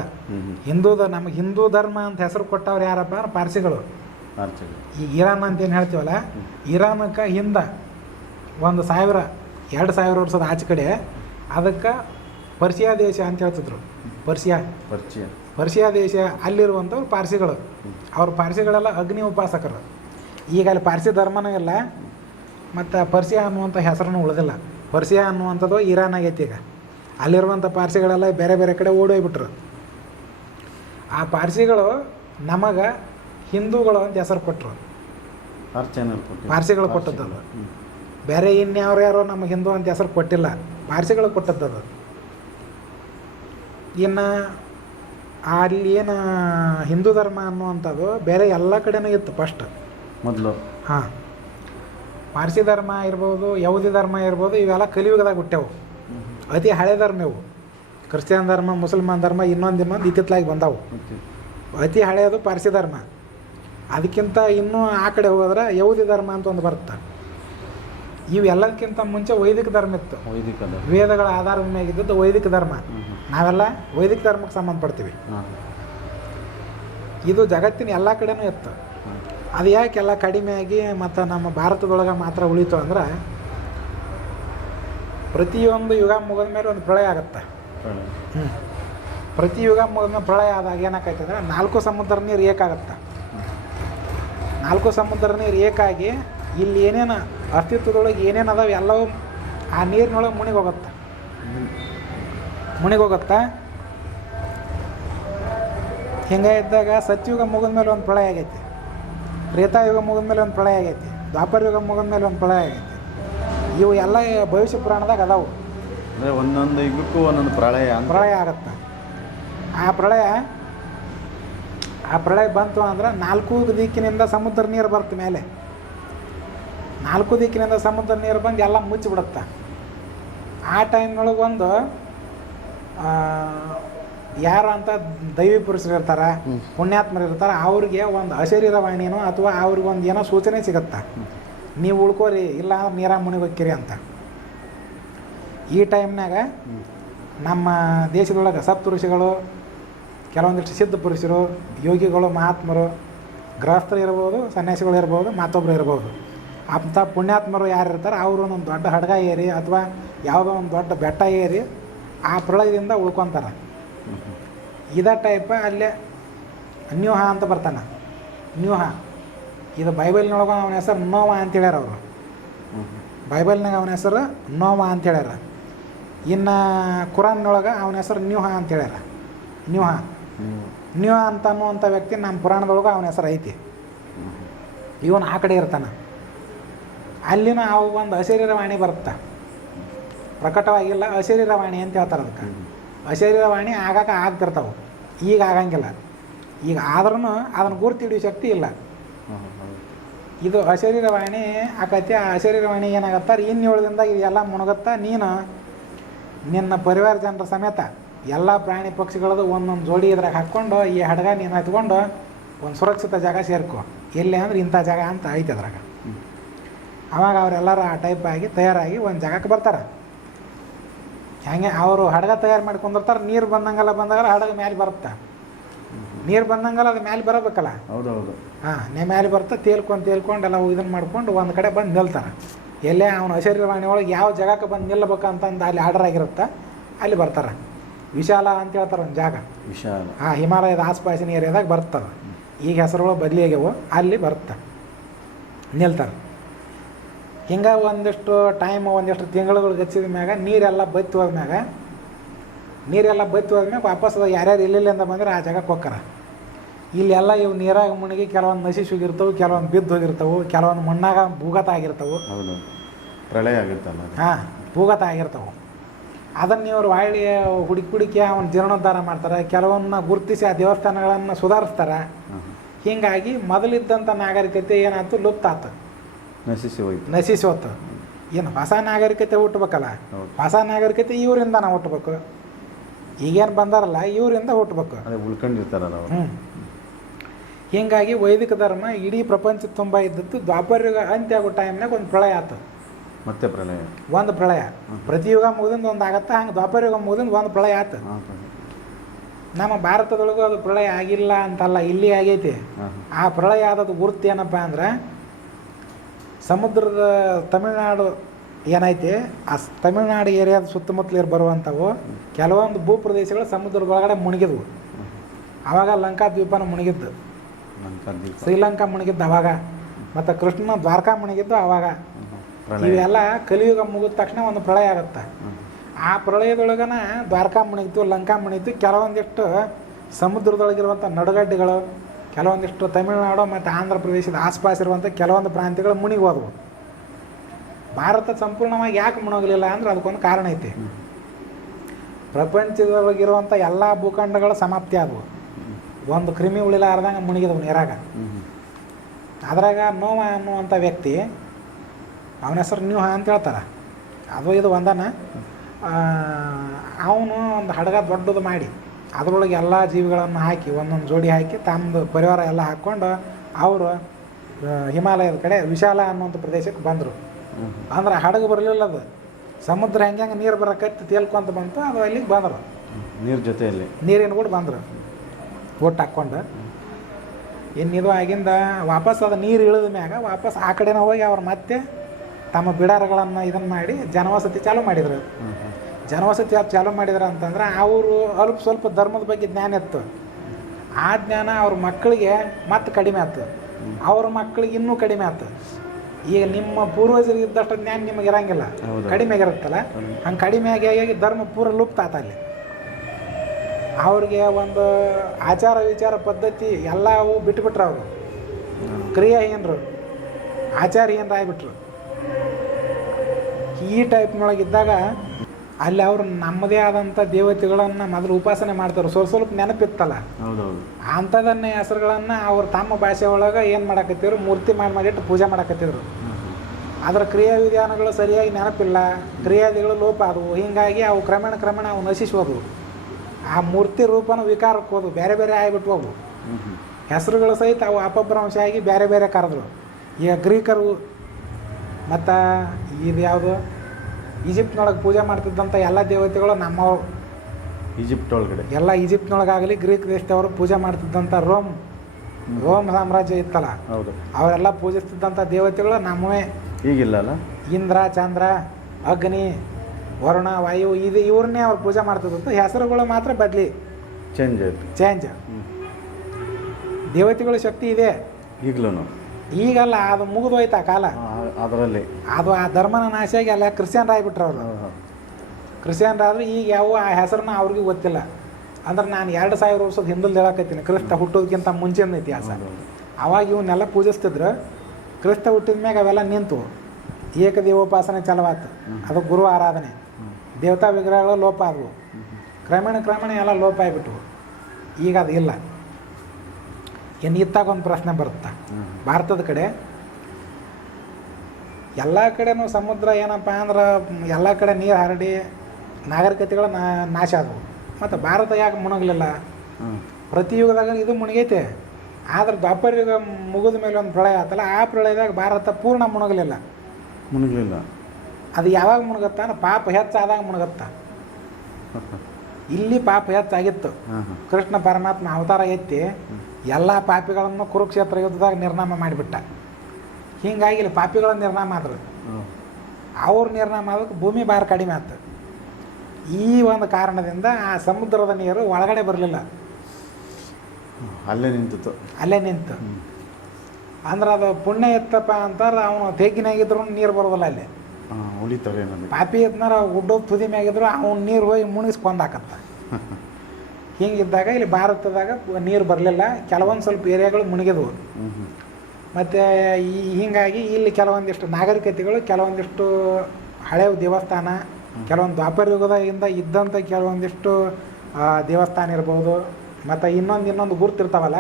ಹಿಂದೂ ದ ನಮಗೆ ಹಿಂದೂ ಧರ್ಮ ಅಂತ ಹೆಸರು ಕೊಟ್ಟವ್ರು ಯಾರಪ್ಪ ಅಂದ್ರೆ ಪಾರ್ಸಿಗಳು. ಈ ಇರಾನ್ ಅಂತ ಏನು ಹೇಳ್ತೀವಲ್ಲ ಇರಾನಕ್ಕೆ ಹಿಂದ ಒಂದು ಸಾವಿರ ಎರಡು ಸಾವಿರ ವರ್ಷದ ಆಚೆ ಕಡೆ ಅದಕ್ಕೆ ಪರ್ಷಿಯಾ ದೇಶ ಅಂತ ಹೇಳ್ತಿದ್ರು. ಪರ್ಷಿಯಾ. ಪರಿಚಯ ಪರ್ಷಿಯಾ ದೇಶ ಅಲ್ಲಿರುವಂಥವ್ರು ಪಾರ್ಸಿಗಳು. ಅವ್ರ ಪಾರ್ಸಿಗಳೆಲ್ಲ ಅಗ್ನಿ ಉಪಾಸಕರು. ಈಗ ಅಲ್ಲಿ ಪಾರ್ಸಿ ಧರ್ಮನೂ ಇಲ್ಲ ಮತ್ತು ಪರ್ಷಿಯಾ ಅನ್ನುವಂಥ ಹೆಸರನ್ನು ಉಳಿದಿಲ್ಲ. ಪರ್ಷಿಯಾ ಅನ್ನುವಂಥದ್ದು ಇರಾನ್ ಆಗೈತಿ ಈಗ. ಅಲ್ಲಿರುವಂಥ ಪಾರ್ಸಿಗಳೆಲ್ಲ ಬೇರೆ ಬೇರೆ ಕಡೆ ಓಡೋಗ್ಬಿಟ್ರು ಆ ಪಾರ್ಸಿಗಳು ನಮಗೆ ಹಿಂದೂಗಳು ಅಂತ ಹೆಸರು ಕೊಟ್ಟರು ಪಾರ್ಸಿಗಳು ಕೊಟ್ಟದ್ದು. ಬೇರೆ ಇನ್ಯಾವ್ರು ಯಾರೋ ನಮಗೆ ಹಿಂದೂ ಅಂತ ಹೆಸರು ಕೊಟ್ಟಿಲ್ಲ. ಪಾರ್ಸಿಗಳು ಕೊಟ್ಟದ್ದು ಅದು ಇನ್ನು ಅಲ್ಲಿ ಏನು ಹಿಂದೂ ಧರ್ಮ ಅನ್ನುವಂಥದ್ದು ಬೇರೆ ಎಲ್ಲ ಕಡೆನೂ ಇತ್ತು ಫಸ್ಟ್ ಮೊದಲು. ಹಾಂ. ಪಾರ್ಸಿ ಧರ್ಮ ಇರ್ಬೋದು ಯಹೂದಿ ಧರ್ಮ ಇರ್ಬೋದು ಇವೆಲ್ಲ ಕಲಿಯುಗದಾಗ ಹುಟ್ಟೆವು. ಅತಿ ಹಳೆ ಧರ್ಮ ಇವು. ಕ್ರಿಶ್ಚಿಯನ್ ಧರ್ಮ ಮುಸಲ್ಮಾನ್ ಧರ್ಮ ಇನ್ನೊಂದು ಇನ್ನೊಂದು ಇತ್ತಿತ್ತಲಾಗಿ ಬಂದವು. ಅತಿ ಹಳೆಯದು ಪಾರ್ಸಿ ಧರ್ಮ. ಅದಕ್ಕಿಂತ ಇನ್ನೂ ಆ ಕಡೆ ಹೋದ್ರೆ ಯಹೂದಿ ಧರ್ಮ ಅಂತ ಒಂದು ಬರುತ್ತೆ? ಇವೆಲ್ಲದಕ್ಕಿಂತ ಮುಂಚೆ ವೈದಿಕ ಧರ್ಮ ಇತ್ತು. ವೈದಿಕ ವೇದಗಳ ಆಧಾರದ ಇದ್ದದ್ದು ವೈದಿಕ ಧರ್ಮ. ನಾವೆಲ್ಲ ವೈದಿಕ ಧರ್ಮಕ್ಕೆ ಸಂಬಂಧಪಡ್ತೀವಿ. ಇದು ಜಗತ್ತಿನ ಎಲ್ಲ ಕಡೆನೂ ಇತ್ತು. ಅದು ಯಾಕೆ ಎಲ್ಲ ಕಡಿಮೆ ಆಗಿ ಮತ್ತು ನಮ್ಮ ಭಾರತದೊಳಗೆ ಮಾತ್ರ ಉಳಿತು ಅಂದ್ರೆ ಪ್ರತಿಯೊಂದು ಯುಗ ಮುಗಿದ ಮೇಲೆ ಒಂದು ಪ್ರಳಯ ಆಗುತ್ತೆ. ಹ್ಞೂ ಪ್ರತಿ ಯುಗ ಮುಗಿದ ಮೇಲೆ ಪ್ರಳಯ ಆದಾಗ ಏನಾಕೈತೆ ಅಂದರೆ ನಾಲ್ಕು ಸಮುದ್ರ ನೀರು ಏಕಾಗತ್ತೆ. ನಾಲ್ಕು ಸಮುದ್ರ ನೀರು ಏಕಾಗಿ ಇಲ್ಲಿ ಏನೇನು ಅಸ್ತಿತ್ವದೊಳಗೆ ಏನೇನು ಅದಾವೆ ಎಲ್ಲವೂ ಆ ನೀರಿನೊಳಗೆ ಮುಣಿಗೆ ಹೋಗುತ್ತೆ ಮುಣಿಗೆ ಹೋಗುತ್ತಾ ಹಿಂಗೆ ಇದ್ದಾಗ ಸತ್ಯುಗ ಮುಗಿದ ಮೇಲೆ ಒಂದು ಪ್ರಳಯ ಆಗೈತಿ. ತ್ರೇತಾಯುಗ ಮುಗಿದ ಮೇಲೆ ಒಂದು ಪ್ರಳಯ ಆಗೈತಿ. ದ್ವಾಪರ ಯುಗ ಮುಗಿದ ಮೇಲೆ ಒಂದು ಪ್ರಳಯ ಆಗೈತಿ. ಇವು ಎಲ್ಲ ಭವಿಷ್ಯ ಪುರಾಣದಾಗ ಅದಾವು. ಅಂದರೆ ಒಂದೊಂದು ಯುಗಕ್ಕೂ ಒಂದೊಂದು ಪ್ರಳಯ ಪ್ರಳಯ ಆಗತ್ತೆ. ಆ ಪ್ರಳಯ ಆ ಪ್ರಳಯ ಬಂತು ಅಂದ್ರೆ ನಾಲ್ಕು ದಿಕ್ಕಿನಿಂದ ಸಮುದ್ರ ನೀರು ಬರುತ್ತೆ ಮೇಲೆ. ನಾಲ್ಕು ದಿಕ್ಕಿನಿಂದ ಸಮುದ್ರ ನೀರು ಬಂದು ಎಲ್ಲ ಮುಚ್ಚಿಬಿಡುತ್ತೆ. ಆ ಟೈಮ್ನೊಳಗೆ ಒಂದು ಯಾರು ಅಂತ ದೈವಿ ಪುರುಷರು ಇರ್ತಾರೆ. ಪುಣ್ಯಾತ್ಮರು ಇರ್ತಾರೆ ಅವ್ರಿಗೆ ಒಂದು ಅಶರೀರವಾಣಿನೋ ಅಥವಾ ಅವ್ರಿಗೆ ಒಂದು ಏನೋ ಸೂಚನೆ ಸಿಗುತ್ತೆ. ನೀವು ಉಳ್ಕೋರಿ ಇಲ್ಲ ನೀರಾ ಮುಣಿಗೋಕ್ಕಿರಿ ಅಂತ. ಈ ಟೈಮ್ನಾಗ ನಮ್ಮ ದೇಶದೊಳಗೆ ಸತ್ಪುರುಷಗಳು ಕೆಲವೊಂದಿಷ್ಟು ಸಿದ್ಧ ಪುರುಷರು ಯೋಗಿಗಳು ಮಹಾತ್ಮರು ಗೃಹಸ್ಥರು ಇರ್ಬೋದು ಸನ್ಯಾಸಿಗಳು ಇರ್ಬೋದು ಮತ್ತೊಬ್ಬರು ಇರ್ಬೋದು. ಅಂಥ ಪುಣ್ಯಾತ್ಮರು ಯಾರು ಇರ್ತಾರೆ, ಅವರು ಒಂದು ದೊಡ್ಡ ಹಡಗ ಏರಿ ಅಥವಾ ಯಾವುದೋ ಒಂದು ದೊಡ್ಡ ಬೆಟ್ಟ ಏರಿ ಆ ಪ್ರಳಯದಿಂದ ಉಳ್ಕೊತಾರೆ. ಇದೇ ಟೈಪ ಅಲ್ಲೇ ಅನ್ಯೂಹ ಅಂತ ಬರ್ತಾನೆ. ನ್ಯೂಹ, ಇದು ಬೈಬಲ್ನೊಳಗೆ ಅವನ ಹೆಸರು ನೋವ ಅಂತ ಹೇಳ್ಯಾರ ಅವರು. ಬೈಬಲ್ನಾಗ ಅವನ ಹೆಸರು ನೋವ ಅಂತ ಹೇಳ್ಯಾರ. ಇನ್ನು ಕುರಾನ್ನೊಳಗೆ ಅವನ ಹೆಸರು ನ್ಯೂಹ ಅಂತ ಹೇಳ್ಯಾರ. ನ್ಯೂಹ. ನ್ಯೂಹ ಅಂತ ಅನ್ನುವಂಥ ವ್ಯಕ್ತಿ ನಮ್ಮ ಪುರಾಣದೊಳಗೆ ಅವನ ಹೆಸರು ಐತಿ. ಇವನು ಆ ಕಡೆ ಇರ್ತಾನೆ. ಅಲ್ಲಿನ ಅವು ಒಂದು ಅಶರೀರವಾಣಿ ಬರುತ್ತೆ? ಪ್ರಕಟವಾಗಿಲ್ಲ ಅಶರೀರವಾಣಿ ಅಂತ ಹೇಳ್ತಾರೆ ಅದಕ್ಕೆ. ಅಶರೀರವಾಣಿ ಆಗಾಗ ಆಗ್ತಿರ್ತಾವೆ. ಈಗ ಆಗಂಗಿಲ್ಲ. ಈಗ ಆದ್ರೂ ಅದನ್ನು ಗುರ್ತು ಹಿಡಿಯೋ ಶಕ್ತಿ ಇಲ್ಲ. ಇದು ಅಶರೀರವಾಣಿ ಆಕತಿ ಆ ಅಶರೀರವಾಣಿ ಏನಾಗತ್ತಾರೆ ಇನ್ನೇಳದಿಂದ ಇದೆಲ್ಲ ಮುಣಗತ್ತ? ನೀನು ನಿನ್ನ ಪರಿವಾರ ಜನರ ಸಮೇತ ಎಲ್ಲ ಪ್ರಾಣಿ ಪಕ್ಷಿಗಳದ್ದು ಒಂದೊಂದು ಜೋಡಿ ಇದ್ರಾಗ ಹಾಕ್ಕೊಂಡು ಈ ಹಡಗ ನೀನು ಹತ್ಕೊಂಡು ಒಂದು ಸುರಕ್ಷಿತ ಜಾಗ ಸೇರ್ಕೊ. ಎಲ್ಲಿ ಅಂದ್ರೆ ಇಂಥ ಜಾಗ ಅಂತ ಐತೆ ಅದ್ರಾಗ. ಅವಾಗ ಅವರೆಲ್ಲರೂ ಆ ಟೈಪ್ ಆಗಿ ತಯಾರಾಗಿ ಒಂದು ಜಾಗಕ್ಕೆ ಬರ್ತಾರೆ. ಹಂಗೆ ಅವರು ಹಡಗ ತಯಾರು ಮಾಡ್ಕೊಂಡಿರ್ತಾರೆ ನೀರು ಬಂದಂಗೆಲ್ಲ ಬಂದಾಗ ಹಡಗ ಮ್ಯಾಲೆ ಬರುತ್ತೆ. ನೀರು ಬಂದಂಗೆಲ್ಲ ಅದು ಮ್ಯಾಲೆ ಬರಬೇಕಲ್ಲ? ಹೌದೌದು. ಹಾಂ ನೇ ಮ್ಯಾಲೆ ಬರ್ತಾ ತೇಲ್ಕೊಂಡು ತೇಲ್ಕೊಂಡು ಎಲ್ಲ ಇದನ್ನು ಮಾಡ್ಕೊಂಡು ಒಂದು ಕಡೆ ಬಂದು ನಿಲ್ತಾರೆ. ಎಲ್ಲೇ ಅವನ ಹಸಿರುವಾಣಿ ಒಳಗೆ ಯಾವ ಜಾಗಕ್ಕೆ ಬಂದು ನಿಲ್ಲಬೇಕಂತಂದು ಅಲ್ಲಿ ಆರ್ಡರ್ ಆಗಿರುತ್ತೆ ಅಲ್ಲಿ ಬರ್ತಾರೆ. ವಿಶಾಲ ಅಂತ ಹೇಳ್ತಾರೆ ಒಂದು ಜಾಗ. ವಿಶಾಲ. ಆ ಹಿಮಾಲಯದ ಆಸ್ಪಾಸಿನ ಏರಿಯಾದಾಗ ಬರ್ತಾರೆ ಈಗ ಹೆಸರುಗಳು ಬದಲಿಯಾಗ್ಯವು ಅಲ್ಲಿ ಬರುತ್ತೆ. ನಿಲ್ತಾರೆ. ಹಿಂಗೆ ಒಂದಿಷ್ಟು ಟೈಮ್ ಒಂದಿಷ್ಟು ತಿಂಗಳುಗಳು ಗಚ್ಚಿದ ಮ್ಯಾಗ ನೀರೆಲ್ಲ ಬತ್ತಿ ಹೋದ್ಮ್ಯಾಗ ನೀರೆಲ್ಲ ಬತ್ತಿ ಹೋದ್ಮ್ಯಾಗ ವಾಪಸ್ ಯಾರ್ಯಾರು ಅಂತ ಬಂದ್ರೆ ಆ ಜಾಗಕ್ಕೆ ಹೋಗ್ತಾರೆ. ಇಲ್ಲೆಲ್ಲ ಇವು ನೀರಾಗ ಮುಣಗಿ ಕೆಲವೊಂದು ನಶಿಸಿ ಹೋಗಿರ್ತವೆ ಕೆಲವೊಂದು ಬಿದ್ದು ಹೋಗಿರ್ತವೆ ಕೆಲವೊಂದು ಮಣ್ಣಾಗ ಭೂಗತ ಆಗಿರ್ತವೆ. ಹೌದು. ಪ್ರಳಯ ಆಗುತ್ತಲ್ಲ ಅದು. ಹಾಂ ಭೂಗತ ಆಗಿರ್ತವೆ. ಅದನ್ನು ಇವರು ಹೊಳ್ಳಿ ಹುಡುಕಿ ಹುಡುಕಿ ಅವನ ಜೀರ್ಣೋದ್ಧಾರ ಮಾಡ್ತಾರೆ ಕೆಲವೊಂದನ್ನ ಗುರುತಿಸಿ ಆ ದೇವಸ್ಥಾನಗಳನ್ನು ಸುಧಾರಿಸ್ತಾರೆ. ಹೀಗಾಗಿ ಮೊದಲಿದ್ದಂಥ ನಾಗರಿಕತೆ ಏನಾಯ್ತು ಲುಪ್ತ ಆತು ನಶಿಸಿ ಹೋಯ್ತು ನಶಿಸಿ ಹೋತು ಏನು ಹೊಸ ನಾಗರಿಕತೆ ಹುಟ್ಟಬೇಕಲ್ಲ. ಹೊಸ ನಾಗರಿಕತೆ ಇವರಿಂದ ನಾವು ಹುಟ್ಟಬೇಕು. ಈಗೇನು ಬಂದಾರಲ್ಲ ಇವರಿಂದ ಹುಟ್ಟಬೇಕು. ಅದೇ ಉಳ್ಕೊಂಡಿರ್ತಾರಲ್ಲ ಹ್ಞೂ ಹೀಗಾಗಿ ವೈದಿಕ ಧರ್ಮ ಇಡೀ ಪ್ರಪಂಚ ತುಂಬ ಇದ್ದದ್ದು ದ್ವಾಪರ್ಯ ಅಂತ್ಯ ಆಗೋ ಟೈಮ್ನಾಗ ಒಂದು ಪ್ರಳಯ ಆತು. ಮತ್ತೆ ಪ್ರಳಯ. ಒಂದು ಪ್ರಳಯ. ಪ್ರತಿ ಯುಗ ಮುಗಿದಿಂದ ಒಂದು ಆಗತ್ತ ಹಂಗೆ ದ್ವಾಪರಯುಗ ಮುಗಿದಿಂದ ಒಂದು ಪ್ರಳಯ ಆತು. ನಮ್ಮ ಭಾರತದೊಳಗೂ ಅದು ಪ್ರಳಯ ಆಗಿಲ್ಲ ಅಂತಲ್ಲ ಇಲ್ಲಿ ಆಗೈತಿ. ಆ ಪ್ರಳಯ ಆದದ್ದು ಗುರುತು ಏನಪ್ಪ ಅಂದ್ರೆ ಸಮುದ್ರದ ತಮಿಳ್ನಾಡು ಏನೈತಿ? ಆ ತಮಿಳ್ನಾಡು ಏರಿಯಾದ ಸುತ್ತಮುತ್ತಲು ಬರುವಂಥವು ಕೆಲವೊಂದು ಭೂ ಪ್ರದೇಶಗಳು ಸಮುದ್ರದೊಳಗಡೆ ಮುಣಗಿದ್ವು. ಮುಳುಗಿದ್ವು ಆವಾಗ ಲಂಕಾ ದ್ವೀಪನ ಮುಣಗಿದ್ದು. ಶ್ರೀಲಂಕಾ ಮುಣಗಿದ್ದು ಅವಾಗ. ಮತ್ತು ಕೃಷ್ಣ ದ್ವಾರಕಾ ಮುಣಗಿದ್ದು ಅವಾಗ. ಇವೆಲ್ಲ ಕಲಿಯುಗ ಮುಗಿದ ತಕ್ಷಣ ಒಂದು ಪ್ರಳಯ ಆಗುತ್ತೆ. ಆ ಪ್ರಳಯದೊಳಗನ ದ್ವಾರಕಾ ಮುಣಿತು ಲಂಕಾ ಮುಣಿತು ಕೆಲವೊಂದಿಷ್ಟು ಸಮುದ್ರದೊಳಗಿರುವಂಥ ನಡುಗಡ್ಡೆಗಳು ಕೆಲವೊಂದಿಷ್ಟು ತಮಿಳುನಾಡು ಮತ್ತು ಆಂಧ್ರ ಪ್ರದೇಶದ ಆಸ್ಪಾಸ್ ಇರುವಂಥ ಕೆಲವೊಂದು ಪ್ರಾಂತ್ಯಗಳು ಮುಣಿಗೆ ಹೋದವು ಭಾರತ ಸಂಪೂರ್ಣವಾಗಿ ಯಾಕೆ ಮುಣಗಲಿಲ್ಲ ಅಂದ್ರೆ ಅದಕ್ಕೊಂದು ಕಾರಣ ಐತಿ. ಪ್ರಪಂಚದೊಳಗಿರುವಂಥ ಎಲ್ಲ ಭೂಖಂಡಗಳು ಸಮಾಪ್ತಿ ಆದವು. ಒಂದು ಕ್ರಿಮಿ ಉಳಿಲಾರ್ದಂಗೆ ಮುಣಿಗಿದವು ನೀರಾಗ. ಅದ್ರಾಗ ನೋವ ಅನ್ನುವಂಥ ವ್ಯಕ್ತಿ ಅವನ ಹೆಸರು ನೀವು ಅಂತ ಹೇಳ್ತಾರೆ. ಅದು ಇದು ಒಂದನ ಅವನು ಒಂದು ಹಡಗ ದೊಡ್ಡದು ಮಾಡಿ ಅದರೊಳಗೆ ಎಲ್ಲ ಜೀವಿಗಳನ್ನು ಹಾಕಿ ಒಂದೊಂದು ಜೋಡಿ ಹಾಕಿ ತಮ್ಮದು ಪರಿವಾರ ಎಲ್ಲ ಹಾಕ್ಕೊಂಡು ಅವರು ಹಿಮಾಲಯದ ಕಡೆ ವಿಶಾಲ ಅನ್ನುವಂಥ ಪ್ರದೇಶಕ್ಕೆ ಬಂದರು. ಅಂದ್ರೆ ಹಡಗು ಬರಲಿಲ್ಲ ಅದು. ಸಮುದ್ರ ಹೆಂಗೆ ನೀರು ಬರಕತ್ತಿ ತೇಲ್ಕೊಂತ ಬಂತು ಅದು ಅಲ್ಲಿಗೆ ಬಂದರು. ನೀರು ಜೊತೆಯಲ್ಲಿ. ನೀರಿನ ಕೂಡ ಬಂದರು. ಒಟ್ಟು ಹಾಕ್ಕೊಂಡು. ಇನ್ನಿದು ಆಗಿಂದ ವಾಪಸ್ ಅದು ನೀರು ಇಳಿದ ಮ್ಯಾಗ ವಾಪಸ್ ಆ ಕಡೆನ ಹೋಗಿ ಅವ್ರು ಮತ್ತೆ ತಮ್ಮ ಬಿಡಾರಗಳನ್ನು ಇದನ್ನು ಮಾಡಿ ಜನವಸತಿ ಚಾಲೂ ಮಾಡಿದರು. ಜನವಸತಿ ಯಾಕೆ ಚಾಲೂ ಮಾಡಿದ್ರು ಅಂತಂದ್ರೆ ಅವರು ಅಲ್ಪ ಸ್ವಲ್ಪ ಧರ್ಮದ ಬಗ್ಗೆ ಜ್ಞಾನ ಇತ್ತು. ಆ ಜ್ಞಾನ ಅವ್ರ ಮಕ್ಕಳಿಗೆ ಮತ್ತೆ ಕಡಿಮೆ ಆಯ್ತು ಅವ್ರ ಮಕ್ಕಳಿಗೆ ಇನ್ನೂ ಕಡಿಮೆ ಆಯ್ತು ಈಗ ನಿಮ್ಮ ಪೂರ್ವಜರಿಗೆ ಇದ್ದಷ್ಟು ಜ್ಞಾನ ನಿಮಗೆ ಇರಂಗಿಲ್ಲ. ಕಡಿಮೆ ಆಗಿರುತ್ತಲ್ಲ? ಹಂಗೆ ಕಡಿಮೆ ಆಗಿ ಆಗಿ ಧರ್ಮ ಪೂರ ಲುಪ್ತ ಆತ ಅಲ್ಲಿ. ಅವ್ರಿಗೆ ಒಂದು ಆಚಾರ ವಿಚಾರ ಪದ್ಧತಿ ಎಲ್ಲವೂ ಬಿಟ್ಬಿಟ್ರು ಅವರು. ಕ್ರಿಯೆಹೀನರು. ಆಚಾರ ಏನರ ಆಗಿಬಿಟ್ರು ಈ ಟೈಪ್ನೊಳಗಿದ್ದಾಗ ಅಲ್ಲಿ ಅವರು ನಮ್ಮದೇ ಆದಂಥ ದೇವತೆಗಳನ್ನು ಮೊದಲು ಉಪಾಸನೆ ಮಾಡ್ತಾರೆ. ಸ್ವಲ್ಪ ಸ್ವಲ್ಪ ನೆನಪಿತ್ತಲ್ಲ. ಹೌದೌದು. ಅಂಥದನ್ನ ಹೆಸರುಗಳನ್ನು ಅವ್ರು ತಮ್ಮ ಭಾಷೆ ಒಳಗೆ ಏನು ಮಾಡಕತ್ತಿದ್ರು? ಮೂರ್ತಿ ಮಾಡಿ ಮಾಡಿಟ್ಟು ಪೂಜೆ ಮಾಡಕತ್ತಿದ್ರು. ಅದರ ಕ್ರಿಯಾ ವಿಧಾನಗಳು ಸರಿಯಾಗಿ ನೆನಪಿಲ್ಲ. ಕ್ರಿಯಾದಿಗಳು ಲೋಪ ಆದವು. ಹೀಗಾಗಿ ಅವು ಕ್ರಮೇಣ ಕ್ರಮೇಣ ಅವು ನಶಿಸೋದು ಆ ಮೂರ್ತಿ ರೂಪನ ವಿಕಾರಕ್ಕೆ ಹೋದವು. ಬೇರೆ ಬೇರೆ ಆಗಿಬಿಟ್ಟು ಹೋಗು. ಹೆಸರುಗಳು ಸಹಿತ ಅವು ಅಪಭ್ರಂಶ ಆಗಿ ಬೇರೆ ಬೇರೆ ಕರೆದ್ರು ಈಗ ಗ್ರೀಕರು ಮತ್ತು ಇದು ಯಾವುದು ಈಜಿಪ್ಟ್ನೊಳಗೆ ಪೂಜೆ ಮಾಡ್ತಿದ್ದಂಥ ಎಲ್ಲ ದೇವತೆಗಳು ನಮ್ಮ ಈಜಿಪ್ಟ್ ಒಳಗಡೆ ಎಲ್ಲ ಈಜಿಪ್ಟ್ನೊಳಗಾಗಲಿ ಗ್ರೀಕ್ ದೇಶದವರು ಪೂಜೆ ಮಾಡ್ತಿದ್ದಂಥ ರೋಮ್ ರೋಮ್ ಸಾಮ್ರಾಜ್ಯ ಇತ್ತಲ್ಲ ಹೌದು. ಅವರೆಲ್ಲ ಪೂಜಿಸ್ತಿದ್ದಂಥ ದೇವತೆಗಳು ನಮ್ಮವೇ. ಈಗಿಲ್ಲ ಅಲ್ಲ ಇಂದ್ರ ಚಂದ್ರ ಅಗ್ನಿ ವರುಣ ವಾಯು ಇದು ಇವ್ರನ್ನೇ ಅವ್ರು ಪೂಜೆ ಮಾಡ್ತಿದ್ದಂಥ ಹೆಸರುಗಳು ಮಾತ್ರ ಬದಲಿ. ಚೇಂಜ್ ಆಯ್ತು. ಚೇಂಜ್. ದೇವತೆಗಳ ಶಕ್ತಿ ಇದೆ. ಈಗಲೂ ಈಗಲ್ಲ ಅದು ಮುಗಿದು ಹೋಯ್ತು ಆ ಕಾಲ. ಅದರಲ್ಲಿ. ಅದು ಆ ಧರ್ಮನ ನಾಶಿಯಾಗಿ ಅಲ್ಲ ಕ್ರಿಶ್ಚಿಯನ್ ಆಗಿಬಿಟ್ರು ಅವರು. ಕ್ರಿಶ್ಚಿಯನ್ರಾದ್ರೆ ಈಗ ಯಾವ ಆ ಹೆಸರನ್ನ ಅವ್ರಿಗೆ ಗೊತ್ತಿಲ್ಲ. ಅಂದ್ರೆ ನಾನು ಎರಡು ಸಾವಿರ ವರ್ಷದ ಹಿಂದಲ್ಲಿ ಹೇಳಕತ್ತೀನಿ ಕ್ರಿಸ್ತ ಹುಟ್ಟೋದಕ್ಕಿಂತ ಮುಂಚಿನ ಇತಿಹಾಸ. ಅವಾಗ ಇವನ್ನೆಲ್ಲ ಪೂಜಿಸ್ತಿದ್ರು ಕ್ರಿಸ್ತ ಹುಟ್ಟಿದ ಮ್ಯಾಗ ಅವೆಲ್ಲ ನಿಂತು. ಏಕದೇವೋಪಾಸನೆ ಚಲವಾತು. ಅದು ಗುರು ಆರಾಧನೆ. ದೇವತಾ ವಿಗ್ರಹಗಳು ಲೋಪ ಆದವು. ಕ್ರಮೇಣ ಕ್ರಮೇಣ ಎಲ್ಲ ಲೋಪ ಆಗಿಬಿಟ್ವು. ಈಗ ಅದು ಇಲ್ಲ. ಇನ್ನು ಇತ್ತಾಗ ಒಂದು ಪ್ರಶ್ನೆ ಬರುತ್ತೆ? ಭಾರತದ ಕಡೆ ಎಲ್ಲ ಕಡೆನೂ ಸಮುದ್ರ ಏನಪ್ಪ ಅಂದ್ರೆ ಎಲ್ಲ ಕಡೆ ನೀರು ಹರಡಿ ನಾಗರಿಕತೆಗಳು ನಾ ನಾಶ ಆದವು. ಮತ್ತು ಭಾರತ ಯಾಕೆ ಮುಣಗಲಿಲ್ಲ. ಪ್ರತಿ ಯುಗದಾಗ ಇದು ಮುಣಗೈತೆ. ಆದ್ರೆ ದ್ವಾಪರ ಯುಗ ಮುಗಿದ ಮೇಲೆ ಒಂದು ಪ್ರಳಯ ಆತಲ್ಲ ಆ ಪ್ರಳಯದಾಗ ಭಾರತ ಪೂರ್ಣ ಮುಣಗಲಿಲ್ಲ. ಮುಣಗಲಿಲ್ಲ. ಅದು ಯಾವಾಗ ಮುಣಗತ್ತ ಅಂದ್ರೆ ಪಾಪ ಹೆಚ್ಚಾದಾಗ ಮುಣಗತ್ತ. <laughs> ಇಲ್ಲಿ ಪಾಪ ಹೆಚ್ಚಾಗಿತ್ತು. ಕೃಷ್ಣ ಪರಮಾತ್ಮ ಅವತಾರ ಎತ್ತಿ ಎಲ್ಲ ಪಾಪಿಗಳನ್ನು ಕುರುಕ್ಷೇತ್ರ ಯುದ್ಧದಾಗ ನಿರ್ನಾಮ ಮಾಡಿಬಿಟ್ಟ. ಹೀಗಾಗಿ ಇಲ್ಲಿ ಪಾಪಿಗಳ ನಿರ್ನಾಮ ಆದ್ರು. ಅವ್ರ ನಿರ್ನಾಮ ಆದಕ್ಕೆ ಭೂಮಿ ಭಾರ ಕಡಿಮೆ ಆಯ್ತು ಈ ಒಂದು ಕಾರಣದಿಂದ ಆ ಸಮುದ್ರದ ನೀರು ಒಳಗಡೆ ಬರಲಿಲ್ಲ. ಅಲ್ಲೇ ನಿಂತಿತ್ತು. ಅಲ್ಲೇ ನಿಂತು. ಅಂದ್ರೆ ಅದು ಪುಣ್ಯ ಇತ್ತಪ್ಪ ಅಂತಾರೆ ಅವನು ತೇಗಿನಾಗಿದ್ರು ನೀರು ಬರೋದಿಲ್ಲ ಅಲ್ಲಿ. ಉಳಿತಾರೆ ಪಾಪಿ ಇದ್ನಾರ ಗುಡ್ಡದ ತುದಿ ಮ್ಯಾಗಿದ್ರು ಅವ್ನು ನೀರು ಹೋಗಿ ಮುಣಿಸ್ಕೊಂಡಾಕತ್ತ <laughs> ಹಿಂಗಿದ್ದಾಗ ಇಲ್ಲಿ ಭಾರತದಾಗ ನೀರು ಬರಲಿಲ್ಲ. ಕೆಲವೊಂದು ಸ್ವಲ್ಪ ಏರಿಯಾಗಳು ಮುಣಗಿದವು ಮತ್ತು ಈ ಹೀಗಾಗಿ ಇಲ್ಲಿ ಕೆಲವೊಂದಿಷ್ಟು ನಾಗರಿಕತೆಗಳು ಕೆಲವೊಂದಿಷ್ಟು ಹಳೆಯ ದೇವಸ್ಥಾನ ಕೆಲವೊಂದು ದ್ವಾಪರ ಯುಗದಿಂದ ಇದ್ದಂಥ ಕೆಲವೊಂದಿಷ್ಟು ದೇವಸ್ಥಾನ ಇರ್ಬೋದು. ಮತ್ತು ಇನ್ನೊಂದು ಇನ್ನೊಂದು ಗುರುತು ಇರ್ತಾವಲ್ಲ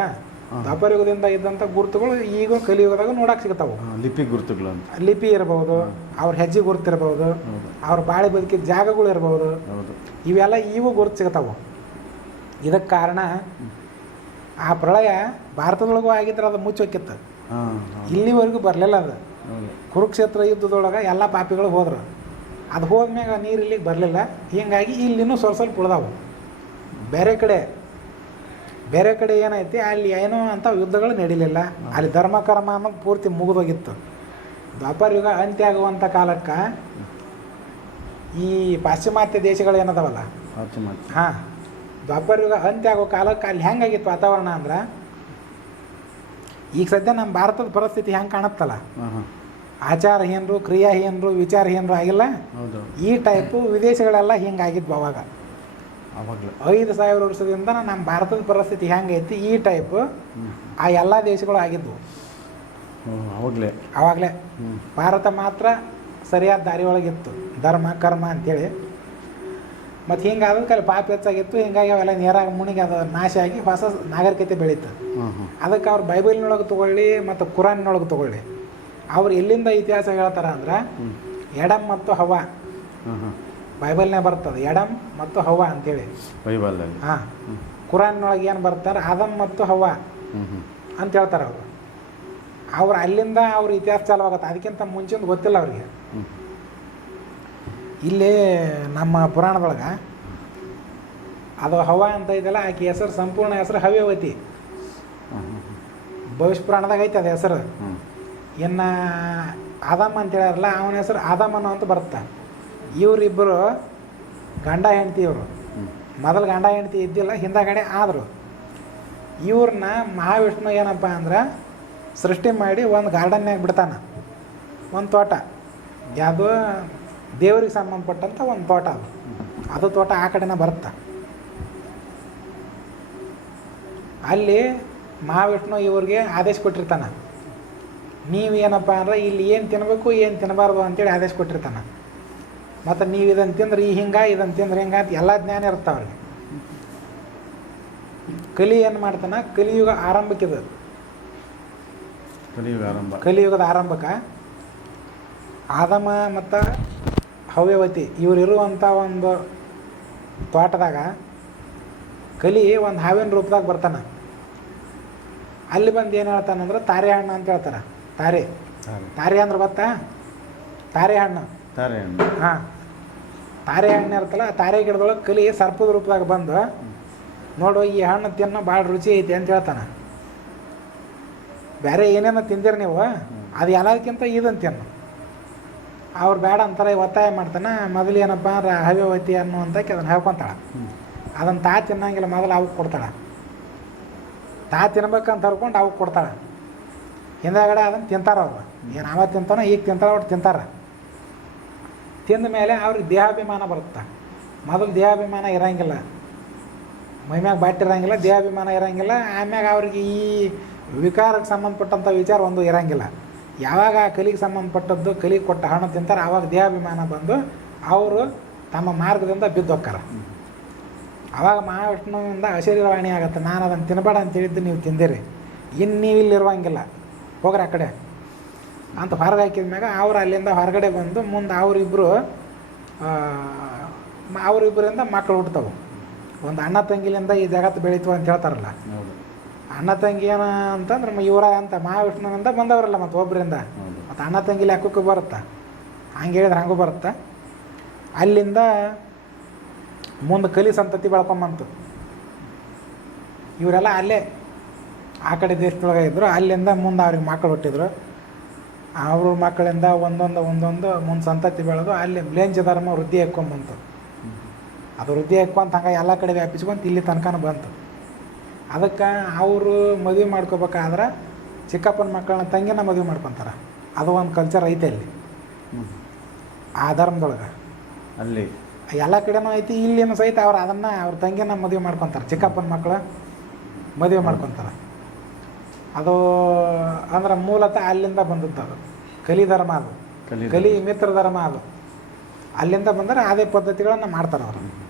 ದ್ವಾಪರ ಯುಗದಿಂದ ಇದ್ದಂಥ ಗುರುತುಗಳು ಈಗ ಕಲಿಯುಗದಾಗ ನೋಡಕ್ಕೆ ಸಿಗ್ತಾವೆ. ಲಿಪಿ ಗುರುತುಗಳು ಅಂತ. ಲಿಪಿ ಇರ್ಬೋದು ಅವ್ರ ಹೆಜ್ಜೆ ಗುರುತಿರ್ಬೋದು ಅವ್ರ ಬಾಳೆ ಬದುಕಿದ ಜಾಗಗಳು ಇರ್ಬೋದು ಇವೆಲ್ಲ ಇವು ಗುರುತು ಸಿಗ್ತಾವೆ. ಇದಕ್ಕೆ ಕಾರಣ ಆ ಪ್ರಳಯ ಭಾರತದೊಳಗೂ ಆಗಿದ್ರೆ ಅದು ಮುಚ್ಚೋಕಿತ್ತು ಇಲ್ಲಿವರೆಗೂ ಬರಲಿಲ್ಲ ಅದು. ಕುರುಕ್ಷೇತ್ರ ಯುದ್ಧದೊಳಗೆ ಎಲ್ಲ ಪಾಪಿಗಳು ಹೋದ್ರು. ಅದು ಹೋದ್ಮ್ಯಾಗ ನೀರು ಇಲ್ಲಿಗೆ ಬರಲಿಲ್ಲ. ಹೀಗಾಗಿ ಇಲ್ಲಿನೂ ಸ್ವಲ್ಪ ಸ್ವಲ್ಪ ಉಳ್ದಾವು. ಬೇರೆ ಕಡೆ ಬೇರೆ ಕಡೆ ಏನೈತಿ ಅಲ್ಲಿ ಏನೋ ಅಂತ ಯುದ್ಧಗಳು ನಡೀಲಿಲ್ಲ. ಅಲ್ಲಿ ಧರ್ಮ ಕರ್ಮ ಅನ್ನೋದು ಪೂರ್ತಿ ಮುಗಿದೋಗಿತ್ತು. ದ್ವಾಪರ ಯುಗ ಅಂತ್ಯ ಆಗುವಂಥ ಕಾಲಕ್ಕೆ ಈ ಪಾಶ್ಚಿಮಾತ್ಯ ದೇಶಗಳು ಏನದವಲ್ಲ ಪಾಶ್ಚಿಮಾತ್ಯ. ಮಾತು ಹಾಂ. ದ್ವಾಪರ ಯುಗ ಅಂತ್ಯ ಆಗೋ ಕಾಲಕ್ಕೆ ಅಲ್ಲಿ ಹೆಂಗಾಗಿತ್ತು ವಾತಾವರಣ ಅಂದ್ರೆ? ಈಗ ಸದ್ಯ ನಮ್ಮ ಭಾರತದ ಪರಿಸ್ಥಿತಿ ಹೆಂಗೆ ಕಾಣುತ್ತಲ್ಲ? ಆಚಾರಹೀನರು ಕ್ರಿಯಾಹೀನರು ವಿಚಾರಹೀನರು ಆಗಿಲ್ಲ? ಹೌದು. ಈ ಟೈಪು ವಿದೇಶಗಳೆಲ್ಲ ಹಿಂಗಾಗಿದ್ವು ಅವಾಗ. ಅವಾಗಲೂ. ಐದು ಸಾವಿರ ವರ್ಷದಿಂದ ನಮ್ಮ ಭಾರತದ ಪರಿಸ್ಥಿತಿ ಹೆಂಗೈತಿ ಈ ಟೈಪ್ ಆ ಎಲ್ಲ ದೇಶಗಳು ಆಗಿದ್ವು. ಅವಾಗಲೇ. ಅವಾಗಲೇ. ಭಾರತ ಮಾತ್ರ ಸರಿಯಾದ ದಾರಿ ಒಳಗಿತ್ತು ಧರ್ಮ ಕರ್ಮ ಅಂತೇಳಿ. ಮತ್ತು ಹಿಂಗಾದ ಕಲ್ಲಿ ಪಾಪ ಹೆಚ್ಚಾಗಿತ್ತು ಹಿಂಗಾಗಿ ಅವೆಲ್ಲ ನೇರಾಗಿ ಮುಣಿಗೆ ಅದು ನಾಶ ಆಗಿ ಹೊಸ ನಾಗರಿಕತೆ ಬೆಳೀತು. ಅದಕ್ಕೆ ಅವ್ರು ಬೈಬಲ್ನೊಳಗೆ ತಗೊಳ್ಳಿ ಮತ್ತು ಕುರಾನ್ನೊಳಗೆ ತಗೊಳ್ಳಿ. ಅವ್ರು ಎಲ್ಲಿಂದ ಇತಿಹಾಸ ಹೇಳ್ತಾರೆ ಅಂದ್ರೆ ಎಡಮ್ ಮತ್ತು ಹವ ಬೈಬಲ್ನೇ ಬರ್ತದೆ ಎಡಮ್ ಮತ್ತು ಹವ್ವ ಅಂತೇಳಿ. ಬೈಬಲ್ ಹಾಂ. ಕುರಾನ್ನೊಳಗೆ ಏನು ಬರ್ತಾರೆ ಆದಮ್ ಮತ್ತು ಹವ ಅಂತ ಹೇಳ್ತಾರೆ ಅವರು. ಅವ್ರು ಅಲ್ಲಿಂದ ಅವ್ರ ಇತಿಹಾಸ ಚಾಲುವಾಗತ್ತೆ ಅದಕ್ಕಿಂತ ಮುಂಚಿಂದ ಗೊತ್ತಿಲ್ಲ ಅವ್ರಿಗೆ. ಇಲ್ಲಿ ನಮ್ಮ ಪುರಾಣದೊಳಗೆ ಅದು ಹವ ಅಂತ ಇದೆಯಲ್ಲ ಆಕೆ ಹೆಸರು ಸಂಪೂರ್ಣ ಹೆಸರು ಹವ್ಯವತಿ. ಭವಿಷ್ಯ ಪುರಾಣದಾಗ ಐತೆ ಅದು ಹೆಸರು. ಇನ್ನು ಆದಮ್ಮ ಅಂತ ಹೇಳ್ಯಾರಲ್ಲ, ಅವನ ಹೆಸರು ಆದಮ್ಮನು ಅಂತ ಬರುತ್ತೆ. ಇವರಿಬ್ಬರು ಗಂಡ ಹೆಂಡತಿ ಇವರು. ಮೊದಲು ಗಂಡ ಹೆಂಡತಿ ಇದ್ದಿಲ್ಲ, ಹಿಂದಗಡೆ ಆದರು. ಇವ್ರನ್ನ ಮಹಾವಿಷ್ಣು ಏನಪ್ಪ ಅಂದ್ರೆ ಸೃಷ್ಟಿ ಮಾಡಿ ಒಂದು ಗಾರ್ಡನ್ಯಾಗ ಬಿಡ್ತಾನೆ. ಒಂದು ತೋಟ. ಯಾವುದು ದೇವ್ರಿಗೆ ಸಂಬಂಧಪಟ್ಟಂಥ ಒಂದು ತೋಟ ಅದು. ಅದು ತೋಟ ಆ ಕಡೆನೇ ಬರುತ್ತೆ? ಅಲ್ಲಿ ಮಹಾವಿಷ್ಣು ಇವ್ರಿಗೆ ಆದೇಶ ಕೊಟ್ಟಿರ್ತಾನೆ. ನೀವೇನಪ್ಪ ಅಂದ್ರೆ ಇಲ್ಲಿ ಏನು ತಿನ್ನಬೇಕು ಏನು ತಿನ್ನಬಾರ್ದು ಅಂತೇಳಿ ಆದೇಶ ಕೊಟ್ಟಿರ್ತಾನೆ. ಮತ್ತು ನೀವು ಇದನ್ನು ತಿಂದ್ರೆ ಈ ಹಿಂಗೆ ಇದನ್ನು ತಿಂದ್ರೆ ಹಿಂಗೆ ಅಂತ ಎಲ್ಲ ಜ್ಞಾನ ಇರುತ್ತೆ ಅವ್ರಿಗೆ? ಕಲಿ ಏನು ಮಾಡ್ತಾನೆ? ಕಲಿಯುಗ ಆರಂಭಕ್ಕಿದೆ. ಕಲಿಯುಗ ಆರಂಭ. ಕಲಿಯುಗದ ಆರಂಭಕ್ಕೆ ಆದಮ ಮತ್ತು ಹವ್ಯವತಿ ಇವರಿರುವಂಥ ಒಂದು ತೋಟದಾಗ ಕಲಿ ಒಂದು ಹಾವಿನ ರೂಪದಾಗ ಬರ್ತಾನೆ. ಅಲ್ಲಿ ಬಂದು ಏನು ಹೇಳ್ತಾನಂದ್ರೆ ತಾರೆ ಹಣ್ಣು ಅಂತ ಹೇಳ್ತಾರೆ. ತಾರೆ. ತಾರೆ. ಅಂದ್ರೆ ಗೊತ್ತಾ? ತಾರೆ ಹಣ್ಣು ತಾರೆ ಹಣ್ಣು ಹಾಂ. ತಾರೆ ಹಣ್ಣು ಇರ್ತಲ್ಲ ತಾರೆ ಗಿಡದೊಳಗೆ ಕಲಿ ಸರ್ಪದ ರೂಪದಾಗ ಬಂದು ನೋಡು ಈ ಹಣ್ಣು ತಿನ್ನೋ ಭಾಳ ರುಚಿ ಐತಿ ಅಂತ ಹೇಳ್ತಾನೆ. ಬೇರೆ ಏನೇನೋ ತಿಂದಿರಿ ನೀವು ಅದು ಎಲ್ಲದಕ್ಕಿಂತ ಇದನ್ನು ತಿನ್ನು ಅವ್ರು ಬೇಡ ಅಂತಾರೆ ಒತ್ತಾಯ ಮಾಡ್ತಾನೆ ಮೊದಲು ಏನಪ್ಪ ಅಂದ್ರೆ ಹವ್ಯವತಿ ಅನ್ನುವಂಥಕ್ಕೆ ಅದನ್ನು ಹೇಳ್ಕೊತಾಳೆ. ಅದನ್ನು ತಾ ತಿನ್ನಂಗಿಲ್ಲ ಮೊದಲು ಅವಕ್ಕೆ ಕೊಡ್ತಾಳೆ. ತಾ ತಿನ್ಬೇಕಂತ ಹರ್ಕೊಂಡು ಅವಕ್ಕೆ ಕೊಡ್ತಾಳೆ. ಹಿಂದಾಗಡೆ ಅದನ್ನು ತಿಂತಾರೆ ಅವರು. ಏನು ಅವ ತಿಂತಾನೋ ಈಗ ತಿಂತಾರೆ ಅವ್ರು ತಿಂತಾರೆ. ತಿಂದ ಮೇಲೆ ಅವ್ರಿಗೆ ದೇಹಾಭಿಮಾನ ಬರುತ್ತೆ? ಮೊದಲು ದೇಹಾಭಿಮಾನ ಇರೋಂಗಿಲ್ಲ. ಮೈಮ್ಯಾಗ ಬಾಟಿ ಇರೋಂಗಿಲ್ಲ ದೇಹಾಭಿಮಾನ ಇರೋಂಗಿಲ್ಲ. ಆಮ್ಯಾಗ ಅವ್ರಿಗೆ ಈ ವಿಕಾರಕ್ಕೆ ಸಂಬಂಧಪಟ್ಟಂಥ ವಿಚಾರ ಒಂದು ಇರಂಗಿಲ್ಲ. ಯಾವಾಗ ಆ ಕಲಿಗೆ ಸಂಬಂಧಪಟ್ಟದ್ದು, ಕಲಿಗೆ ಕೊಟ್ಟ ಹಣ ತಿಂತಾರೆ ಆವಾಗ ದೇಹಾಭಿಮಾನ ಬಂದು ಅವರು ತಮ್ಮ ಮಾರ್ಗದಿಂದ ಬಿದ್ದು ಆವಾಗ ಮಹಾವಿಷ್ಣುವಿಂದ ಅಶರೀರವಾಣಿ ಆಗತ್ತೆ, ನಾನು ಅದನ್ನು ತಿನ್ನಬೇಡ ಅಂತ ಹೇಳಿದ್ದು ನೀವು ತಿಂದಿರಿ. ಇನ್ನು ನೀವು ಇಲ್ಲಿರುವಂಗಿಲ್ಲ ಹೋಗ್ರಿ ಆ ಕಡೆ. ಅಂತ ಹೊರಗೆ ಹಾಕಿದ ಮ್ಯಾಗ ಅವ್ರು ಅಲ್ಲಿಂದ ಹೊರಗಡೆ ಬಂದು ಮುಂದೆ ಅವರಿಬ್ಬರು ಅವರಿಬ್ಬರಿಂದ ಮಕ್ಕಳು ಹುಟ್ಟುತ್ತವೆ ಒಂದು ಅಣ್ಣ ತಂಗಿಲಿಂದ ಈ ಜಗತ್ತು ಬೆಳೀತು ಅಂತ ಹೇಳ್ತಾರಲ್ಲ. ಅಣ್ಣ ತಂಗಿಯನ ಅಂತಂದ್ರೆ ಇವರ ಅಂತ ಮಹಾವಿಷ್ಣುನಂತ ಬಂದವರಲ್ಲ ಮತ್ತು ಒಬ್ಬರಿಂದ ಮತ್ತು ಅಣ್ಣ ತಂಗಿಲಿ ಹಾಕೋಕ್ಕೂ ಬರುತ್ತಾ? ಹಂಗೆ ಹೇಳಿದ್ರೆ ಹಂಗೂ ಬರುತ್ತಾ? ಅಲ್ಲಿಂದ ಮುಂದೆ ಕಲಿ ಸಂತತಿ ಬೆಳ್ಕೊಂಬಂತು. ಇವರೆಲ್ಲ ಅಲ್ಲೇ ಆ ಕಡೆ ದೇಶದೊಳಗೆ ಇದ್ದರು ಅಲ್ಲಿಂದ ಮುಂದೆ ಅವ್ರಿಗೆ ಮಕ್ಕಳು ಹುಟ್ಟಿದ್ರು. ಅವ್ರ ಮಕ್ಕಳಿಂದ ಒಂದೊಂದು ಒಂದೊಂದು ಮುಂದೆ ಸಂತತಿ ಬೆಳೆದು ಅಲ್ಲಿ ಬ್ಲೇಂಜ ಧರ್ಮ ವೃದ್ಧಿ ಹಾಕ್ಕೊಂಬಂತು ಅದು ವೃದ್ಧಿ ಹಾಕ್ಕೊಂತ ಹಂಗ ಎಲ್ಲ ಕಡೆ ವ್ಯಾಪಿಸ್ಕೊಂತ ಇಲ್ಲಿ ತನಕನೂ ಬಂತು. ಅದಕ್ಕೆ ಅವರು ಮದುವೆ ಮಾಡ್ಕೋಬೇಕಾದ್ರೆ ಚಿಕ್ಕಪ್ಪನ ಮಕ್ಕಳನ್ನ ತಂಗಿನ ಮದುವೆ ಮಾಡ್ಕೊತಾರೆ. ಅದು ಒಂದು ಕಲ್ಚರ್ ಐತೆ ಅಲ್ಲಿ. ಆ ಧರ್ಮದೊಳಗೆ. ಅಲ್ಲಿ. ಎಲ್ಲ ಕಡೆನೂ ಐತಿ ಇಲ್ಲಿನೂ ಸಹಿತ ಅವ್ರು ಅದನ್ನು ಅವ್ರ ತಂಗಿನ ಮದುವೆ ಮಾಡ್ಕೊತಾರೆ. ಚಿಕ್ಕಪ್ಪನ ಮಕ್ಕಳು ಮದುವೆ ಮಾಡ್ಕೊತಾರೆ. ಅದು ಅಂದ್ರೆ ಮೂಲತಃ ಅಲ್ಲಿಂದ ಬಂದದ್ದು ಅದು. ಕಲಿ ಧರ್ಮ ಅದು. ಕಲಿ ಕಲಿ ಮಿತ್ರ ಧರ್ಮ ಅದು. ಅಲ್ಲಿಂದ ಬಂದರೆ ಅದೇ ಪದ್ಧತಿಗಳನ್ನು ಮಾಡ್ತಾರೆ ಅವರು.